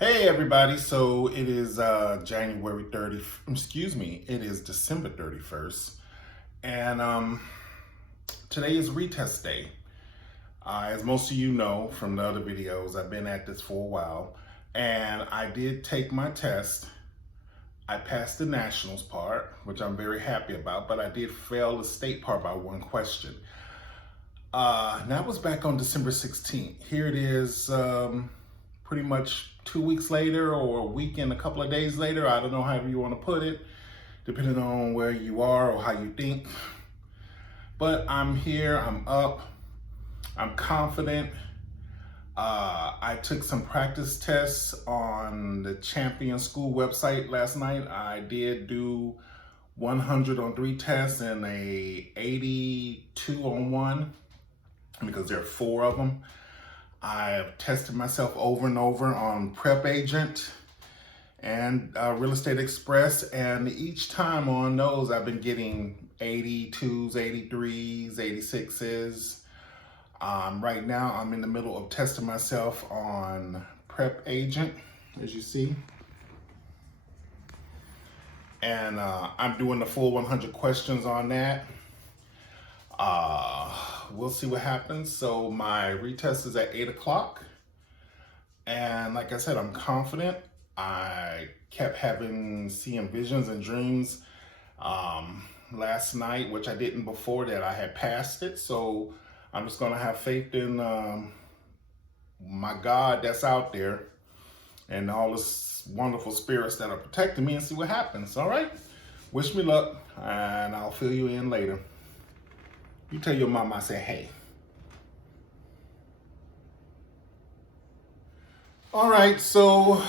Hey everybody, so it is January 30th, excuse me, it is December 31st, and today is retest day. As most of you know from the other videos, I've been at this for a while, and I did take my test. I passed the nationals part, which I'm very happy about, but I did fail the state part by one question. That was back on December 16th. Here it is, pretty much 2 weeks later, or a week and a couple of days later. I don't know however you want to put it, depending on where you are or how you think. But I'm here, I'm up, I'm confident. I took some practice tests on the Champion School website last night. I did do 100 on 3 tests and a 82 on 1, because there are 4 of them. I've tested myself over and over on Prep Agent and Real Estate Express, and each time on those I've been getting 82s, 83s, 86s. Right now I'm in the middle of testing myself on Prep Agent, as you see. And I'm doing the full 100 questions on that. We'll see what happens. So my retest is at 8 o'clock. And like I said, I'm confident. I kept seeing visions and dreams last night, which I didn't before that. I had passed it. So I'm just going to have faith in my God that's out there and all this wonderful spirits that are protecting me, and see what happens. All right. Wish me luck, and I'll fill you in later. You tell your mama I say hey. All right, so,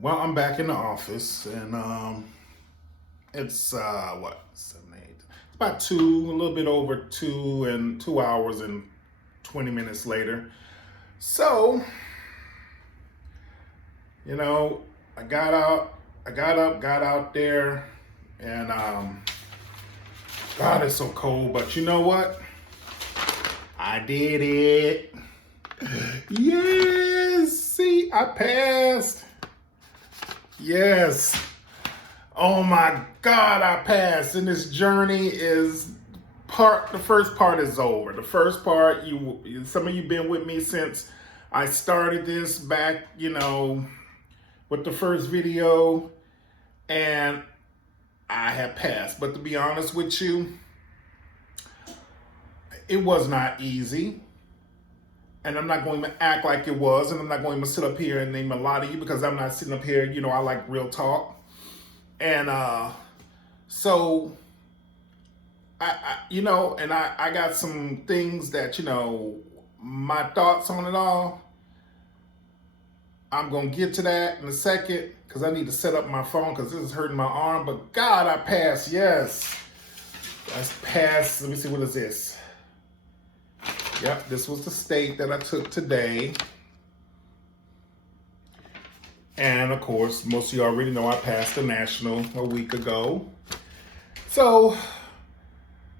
well, I'm back in the office, and it's, 7, 8, it's about 2, a little bit over 2, and 2 hours and 20 minutes later. So, you know, I got up, got out there, and, God, it's so cold, but you know what? I did it. Yes, see, I passed. Yes. Oh my God, I passed. And this journey is the first part is over. The first part, some of you been with me since I started this back, with the first video, and I have passed. But to be honest with you, it was not easy. And I'm not going to act like it was, and I'm not going to sit up here and name a lot of you, because I'm not sitting up here, I like real talk. And so, I got some things that, my thoughts on it all. I'm going to get to that in a second, because I need to set up my phone, because this is hurting my arm. But God, I passed, yes. I passed, let me see, what is this? Yep, this was the state that I took today. And of course, most of you already know I passed the national a week ago. So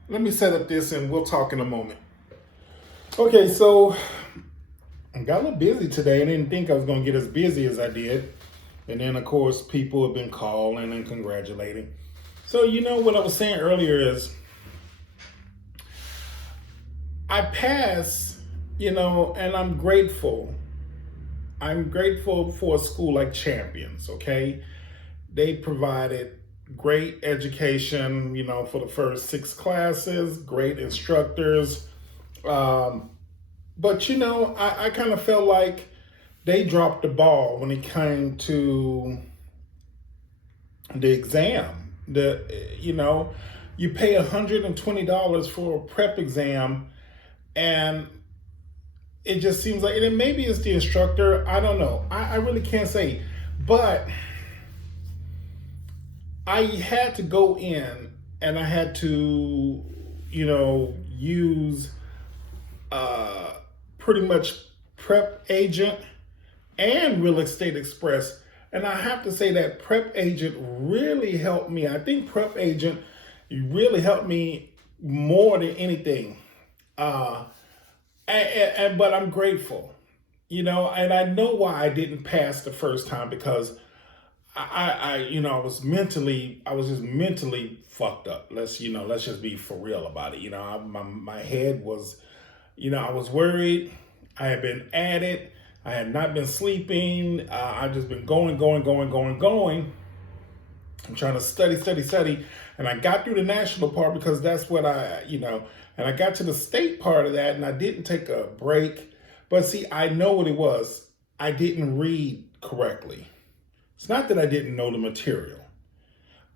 let me set up this and we'll talk in a moment. Okay, so I got a little busy today. I didn't think I was going to get as busy as I did. And then of course, people have been calling and congratulating. So what I was saying earlier is, I passed, and I'm grateful. I'm grateful for a school like Champions, okay? They provided great education, for the first 6 classes, great instructors. But, I kind of felt like they dropped the ball when it came to the exam. You pay $120 for a prep exam, and it just seems like, and maybe it's the instructor, I don't know. I really can't say. But I had to go in and I had to, use pretty much Prep Agent and Real Estate Express. And I have to say that Prep Agent really helped me. I think Prep Agent really helped me more than anything. But I'm grateful. And I know why I didn't pass the first time, because I was just mentally fucked up. Let's just be for real about it. My head was, I was worried. I had been at it. I had not been sleeping. I've just been going. I'm trying to study. And I got through the national part because that's what and I got to the state part of that and I didn't take a break. But see, I know what it was. I didn't read correctly. It's not that I didn't know the material.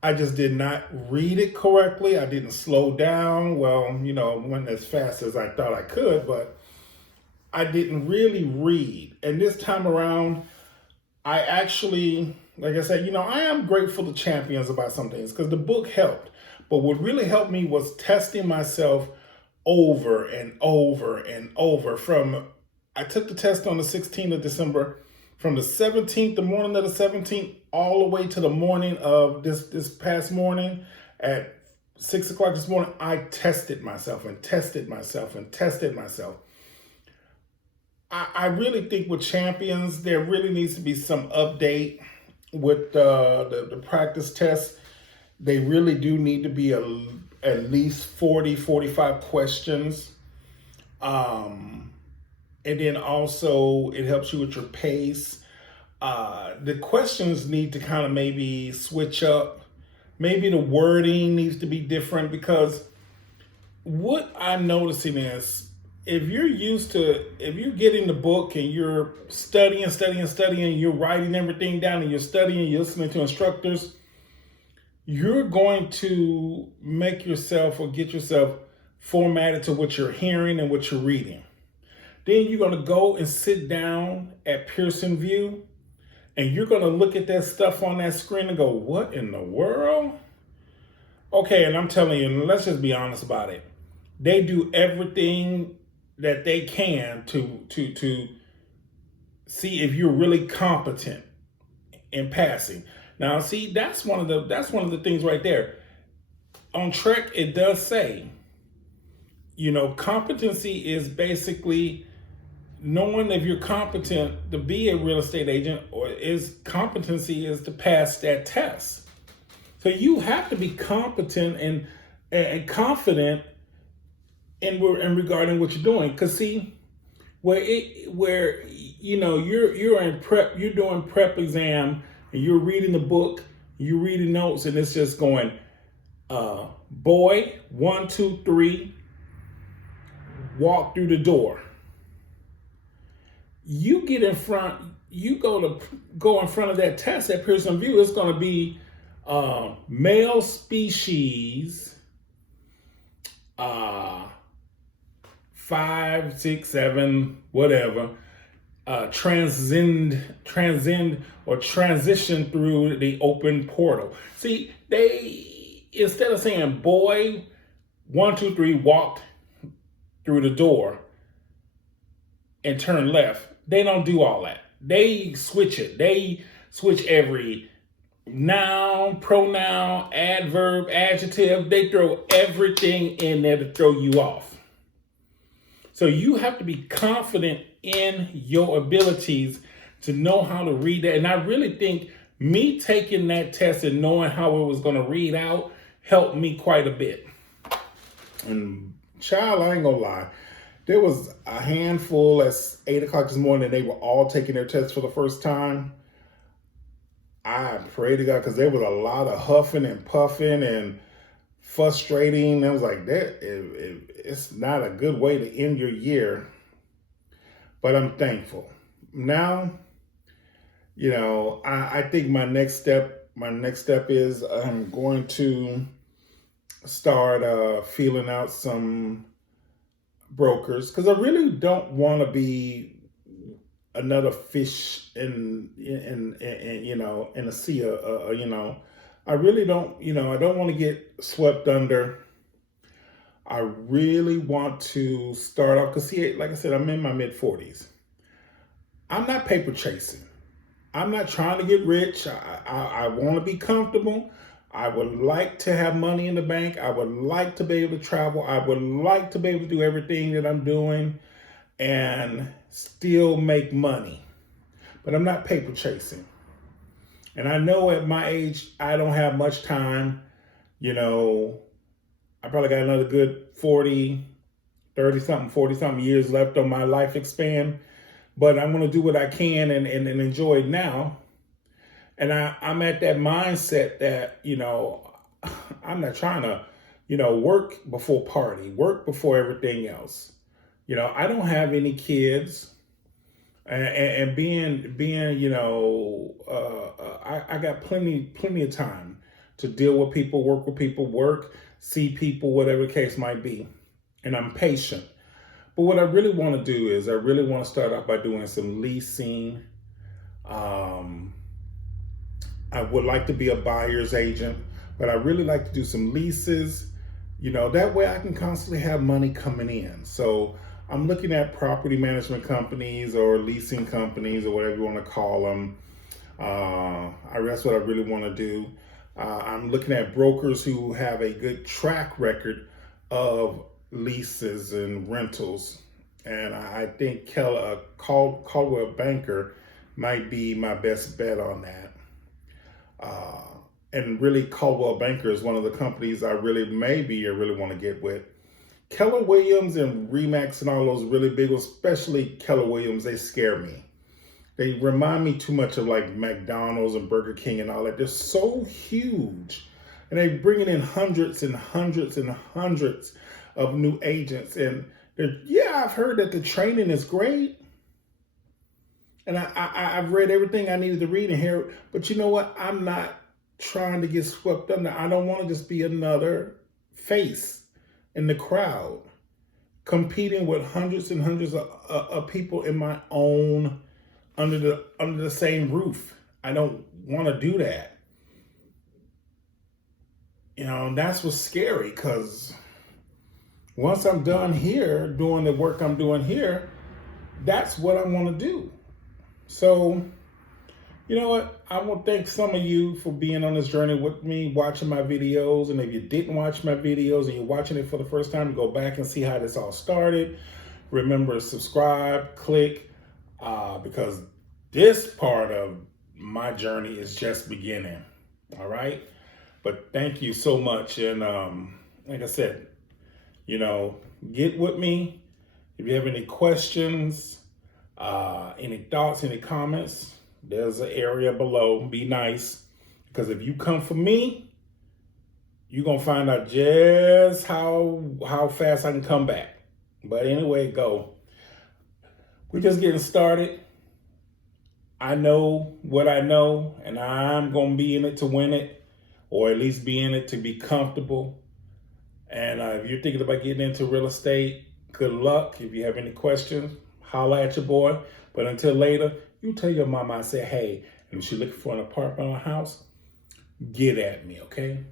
I just did not read it correctly. I didn't slow down. Well, went as fast as I thought I could, but I didn't really read. And this time around, I actually, like I said, I am grateful to Champions about some things because the book helped. But what really helped me was testing myself over and over and over. I took the test on the 16th of December, from the 17th, the morning of the 17th, all the way to the morning of this past morning at 6 o'clock this morning. I tested myself and tested myself and tested myself. I really think with Champions, there really needs to be some update with the practice tests. They really do need to be at least 40, 45 questions. And then also it helps you with your pace. The questions need to kind of maybe switch up. Maybe the wording needs to be different, because what I'm noticing is, if you're getting the book and you're studying, you're writing everything down and you're studying, you're listening to instructors, you're going to make yourself or get yourself formatted to what you're hearing and what you're reading. Then you're going to go and sit down at Pearson View and you're going to look at that stuff on that screen and go, what in the world? Okay, and I'm telling you, let's just be honest about it. They do everything that they can to see if you're really competent in passing. Now, see, that's one of the things right there. On Trek, it does say, competency is basically knowing if you're competent to be a real estate agent, or competency is to pass that test. So you have to be competent and confident in regarding what you're doing. Because see, where you're in prep, you're doing prep exam, and you're reading the book, you're reading notes, and it's just going, boy, 1, 2, 3, walk through the door. You get in front, you go in front of that test at Pearson View, it's going to be male species, 5, 6, 7, whatever, transcend or transition through the open portal. See, they, instead of saying boy, 1, 2, 3, walked through the door and turn left, they don't do all that. They switch it. They switch every noun, pronoun, adverb, adjective. They throw everything in there to throw you off. So you have to be confident in your abilities to know how to read that. And I really think me taking that test and knowing how it was going to read out helped me quite a bit. And child, I ain't gonna lie, there was a handful at 8 o'clock this morning, and they were all taking their tests for the first time. I pray to God, because there was a lot of huffing and puffing and frustrating. I was like, it's not a good way to end your year. But I'm thankful. Now, I think my next step is I'm going to start feeling out some brokers, because I really don't want to be another fish in a sea of, I really don't, I don't want to get swept under. I really want to start off, because see, like I said, I'm in my mid-40s. I'm not paper chasing. I'm not trying to get rich. I want to be comfortable. I would like to have money in the bank. I would like to be able to travel. I would like to be able to do everything that I'm doing and still make money. But I'm not paper chasing. And I know at my age, I don't have much time. You know, I probably got another good 40, 30 something, 40 something years left on my life span. But I'm going to do what I can and enjoy it now. And I'm at that mindset that, I'm not trying to, work before party, work before everything else. I don't have any kids. And being, I got plenty of time to deal with people, work with people, see people, whatever the case might be. And I'm patient. But what I really want to do is I really want to start out by doing some leasing. I would like to be a buyer's agent, but I really like to do some leases. That way I can constantly have money coming in. So I'm looking at property management companies or leasing companies or whatever you want to call them. That's what I really want to do. I'm looking at brokers who have a good track record of leases and rentals. And I think Caldwell Banker might be my best bet on that. And really, Caldwell Banker is one of the companies I really want to get with. Keller Williams and Remax and all those really big, especially Keller Williams, they scare me. They remind me too much of like McDonald's and Burger King and all that. They're so huge. And they're bringing in hundreds and hundreds and hundreds of new agents. And I've heard that the training is great. And I've read everything I needed to read and hear. But you know what? I'm not trying to get swept under. I don't want to just be another face in the crowd, competing with hundreds and hundreds of people in my own, under the same roof. I don't want to do that. And that's what's scary, because once I'm done here, doing the work I'm doing here, that's what I want to do. So, you know what? I want to thank some of you for being on this journey with me, watching my videos. And if you didn't watch my videos and you're watching it for the first time, go back and see how this all started. Remember, subscribe, click, because this part of my journey is just beginning. All right? But thank you so much. And like I said, get with me. If you have any questions, any thoughts, any comments, there's an area below. Be nice, because if you come for me, you're going to find out just how fast I can come back. But anyway, go. We're just getting started. I know what I know, and I'm going to be in it to win it, or at least be in it to be comfortable. And if you're thinking about getting into real estate, good luck. If you have any questions, holla at your boy. But until later, you tell your mama I said, hey, and if she's looking for an apartment or a house, get at me, okay?